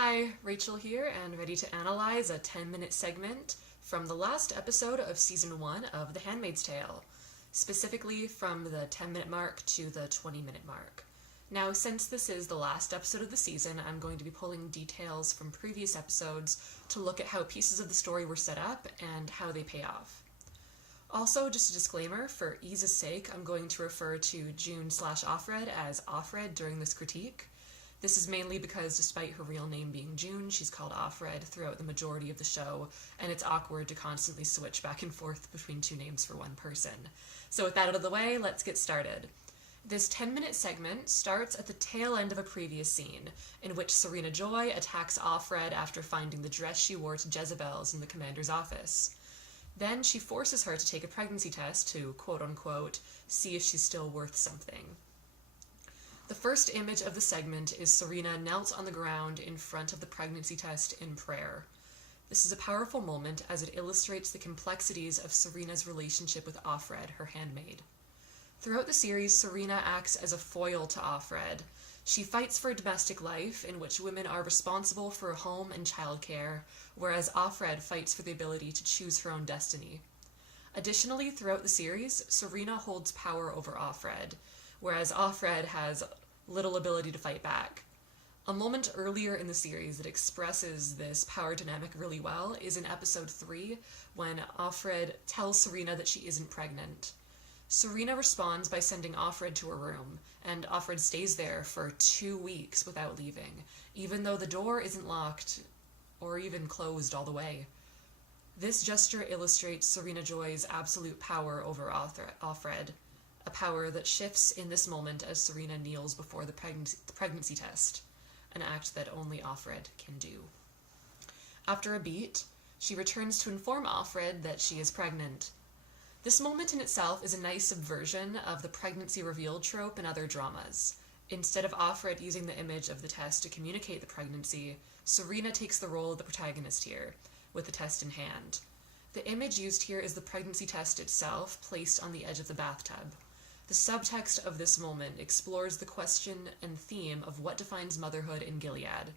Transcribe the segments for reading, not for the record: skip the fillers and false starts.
Hi, Rachel here, and ready to analyze a 10-minute segment from the last episode of Season 1 of The Handmaid's Tale, specifically from the 10-minute mark to the 20-minute mark. Now, since this is the last episode of the season, I'm going to be pulling details from previous episodes to look at how pieces of the story were set up and how they pay off. Also, just a disclaimer, for ease's sake, I'm going to refer to June/Offred as Offred during this critique. This is mainly because despite her real name being June, she's called Offred throughout the majority of the show, and it's awkward to constantly switch back and forth between two names for one person. So with that out of the way, let's get started. This 10-minute segment starts at the tail end of a previous scene, in which Serena Joy attacks Offred after finding the dress she wore to Jezebel's in the commander's office. Then she forces her to take a pregnancy test to, quote-unquote, see if she's still worth something. The first image of the segment is Serena knelt on the ground in front of the pregnancy test in prayer. This is a powerful moment as it illustrates the complexities of Serena's relationship with Offred, her handmaid. Throughout the series, Serena acts as a foil to Offred. She fights for a domestic life in which women are responsible for a home and childcare, whereas Offred fights for the ability to choose her own destiny. Additionally, throughout the series, Serena holds power over Offred, whereas Offred has little ability to fight back. A moment earlier in the series that expresses this power dynamic really well is in episode 3, when Offred tells Serena that she isn't pregnant. Serena responds by sending Offred to her room, and Offred stays there for 2 weeks without leaving, even though the door isn't locked or even closed all the way. This gesture illustrates Serena Joy's absolute power over Offred, a power that shifts in this moment as Serena kneels before the pregnancy test, an act that only Offred can do. After a beat, she returns to inform Offred that she is pregnant. This moment in itself is a nice subversion of the pregnancy reveal trope in other dramas. Instead of Offred using the image of the test to communicate the pregnancy, Serena takes the role of the protagonist here, with the test in hand. The image used here is the pregnancy test itself, placed on the edge of the bathtub. The subtext of this moment explores the question and theme of what defines motherhood in Gilead.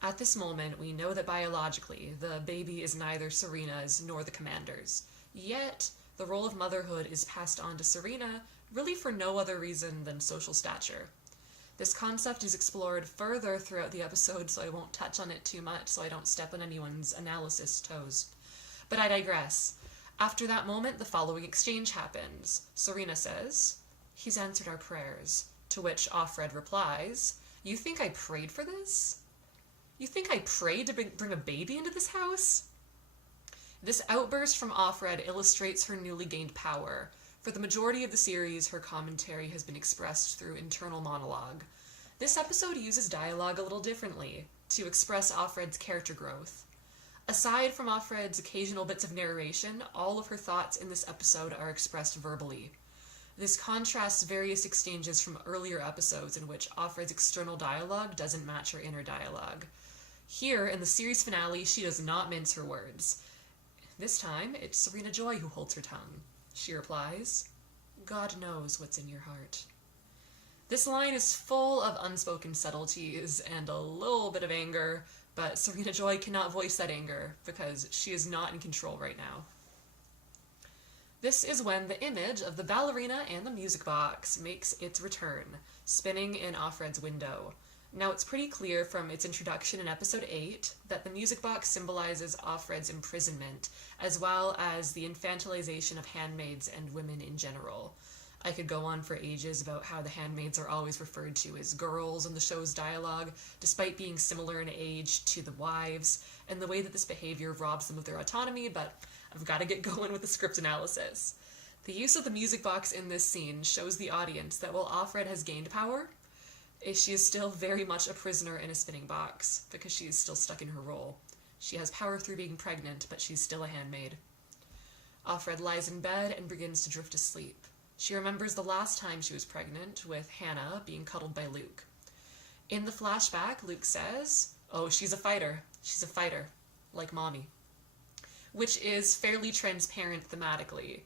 At this moment, we know that biologically, the baby is neither Serena's nor the commander's. Yet, the role of motherhood is passed on to Serena, really for no other reason than social stature. This concept is explored further throughout the episode, so I won't touch on it too much so I don't step on anyone's analysis toes. But I digress. After that moment, the following exchange happens. Serena says, "He's answered our prayers," to which Offred replies, "You think I prayed for this? You think I prayed to bring a baby into this house?" This outburst from Offred illustrates her newly gained power. For the majority of the series, her commentary has been expressed through internal monologue. This episode uses dialogue a little differently to express Offred's character growth. Aside from Offred's occasional bits of narration, all of her thoughts in this episode are expressed verbally. This contrasts various exchanges from earlier episodes in which Offred's external dialogue doesn't match her inner dialogue. Here, in the series finale, she does not mince her words. This time, it's Serena Joy who holds her tongue. She replies, "God knows what's in your heart." This line is full of unspoken subtleties and a little bit of anger, but Serena Joy cannot voice that anger because she is not in control right now. This is when the image of the ballerina and the music box makes its return, spinning in Offred's window. Now, it's pretty clear from its introduction in episode 8 that the music box symbolizes Offred's imprisonment, as well as the infantilization of handmaids and women in general. I could go on for ages about how the handmaids are always referred to as girls in the show's dialogue, despite being similar in age to the wives, and the way that this behavior robs them of their autonomy, but I've got to get going with the script analysis. The use of the music box in this scene shows the audience that while Offred has gained power, she is still very much a prisoner in a spinning box, because she is still stuck in her role. She has power through being pregnant, but she's still a handmaid. Offred lies in bed and begins to drift asleep. She remembers the last time she was pregnant, with Hannah being cuddled by Luke. In the flashback, Luke says, "Oh, she's a fighter. She's a fighter. Like mommy." Which is fairly transparent thematically.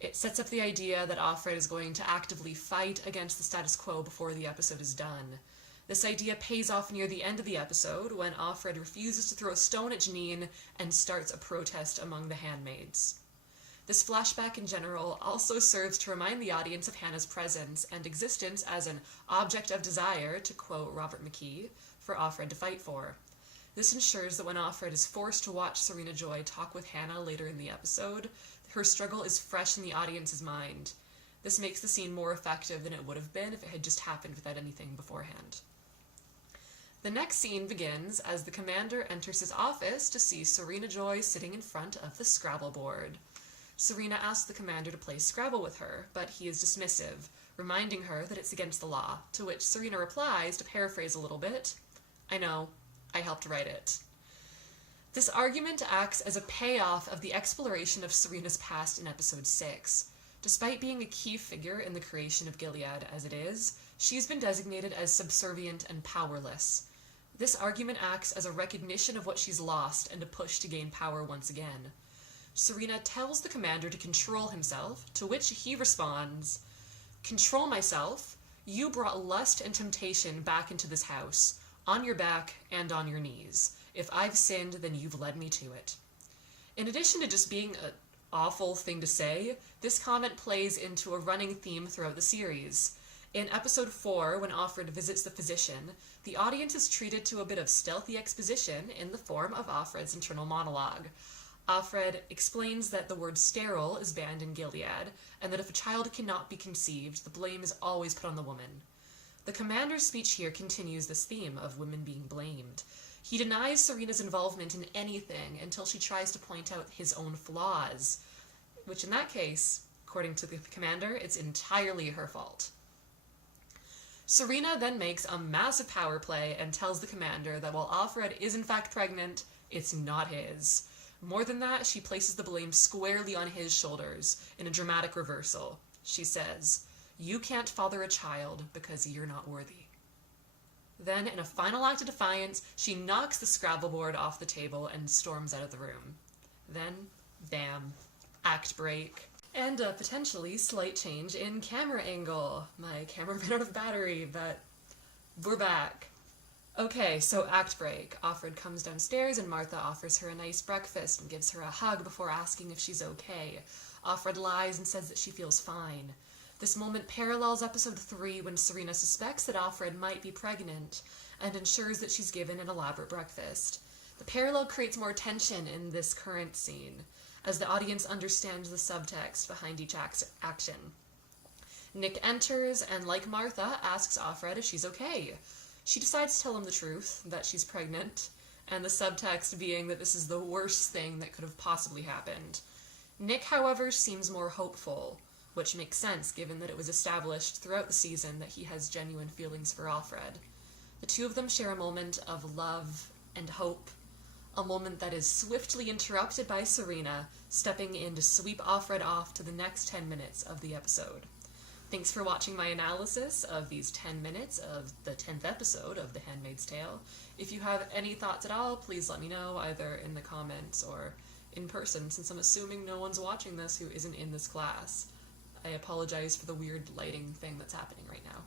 It sets up the idea that Offred is going to actively fight against the status quo before the episode is done. This idea pays off near the end of the episode when Offred refuses to throw a stone at Janine and starts a protest among the handmaids. This flashback in general also serves to remind the audience of Hannah's presence and existence as an object of desire, to quote Robert McKee, for Offred to fight for. This ensures that when Offred is forced to watch Serena Joy talk with Hannah later in the episode, her struggle is fresh in the audience's mind. This makes the scene more effective than it would have been if it had just happened without anything beforehand. The next scene begins as the commander enters his office to see Serena Joy sitting in front of the Scrabble board. Serena asks the commander to play Scrabble with her, but he is dismissive, reminding her that it's against the law, to which Serena replies, to paraphrase a little bit, "I know, I helped write it." This argument acts as a payoff of the exploration of Serena's past in episode 6. Despite being a key figure in the creation of Gilead as it is, she's been designated as subservient and powerless. This argument acts as a recognition of what she's lost and a push to gain power once again. Serena tells the commander to control himself, to which he responds, "Control myself? You brought lust and temptation back into this house, on your back and on your knees. If I've sinned, then you've led me to it." In addition to just being an awful thing to say, this comment plays into a running theme throughout the series. In episode 4, when Offred visits the physician, the audience is treated to a bit of stealthy exposition in the form of Offred's internal monologue. Offred explains that the word sterile is banned in Gilead, and that if a child cannot be conceived, the blame is always put on the woman. The commander's speech here continues this theme of women being blamed. He denies Serena's involvement in anything until she tries to point out his own flaws, which in that case, according to the commander, it's entirely her fault. Serena then makes a massive power play and tells the commander that while Offred is in fact pregnant, it's not his. More than that, she places the blame squarely on his shoulders in a dramatic reversal. She says, "You can't father a child because you're not worthy." Then, in a final act of defiance, she knocks the Scrabble board off the table and storms out of the room. Then, bam, act break. And a potentially slight change in camera angle. My camera ran out of battery, but we're back. Okay, so act break. Offred comes downstairs and Martha offers her a nice breakfast and gives her a hug before asking if she's okay. Offred lies and says that she feels fine. This moment parallels episode 3 when Serena suspects that Offred might be pregnant and ensures that she's given an elaborate breakfast. The parallel creates more tension in this current scene, as the audience understands the subtext behind each action. Nick enters and, like Martha, asks Offred if she's okay. She decides to tell him the truth, that she's pregnant, and the subtext being that this is the worst thing that could have possibly happened. Nick, however, seems more hopeful, which makes sense given that it was established throughout the season that he has genuine feelings for Offred. The two of them share a moment of love and hope, a moment that is swiftly interrupted by Serena stepping in to sweep Offred off to the next 10 minutes of the episode. Thanks for watching my analysis of these 10 minutes of the 10th episode of The Handmaid's Tale. If you have any thoughts at all, please let me know, either in the comments or in person, since I'm assuming no one's watching this who isn't in this class. I apologize for the weird lighting thing that's happening right now.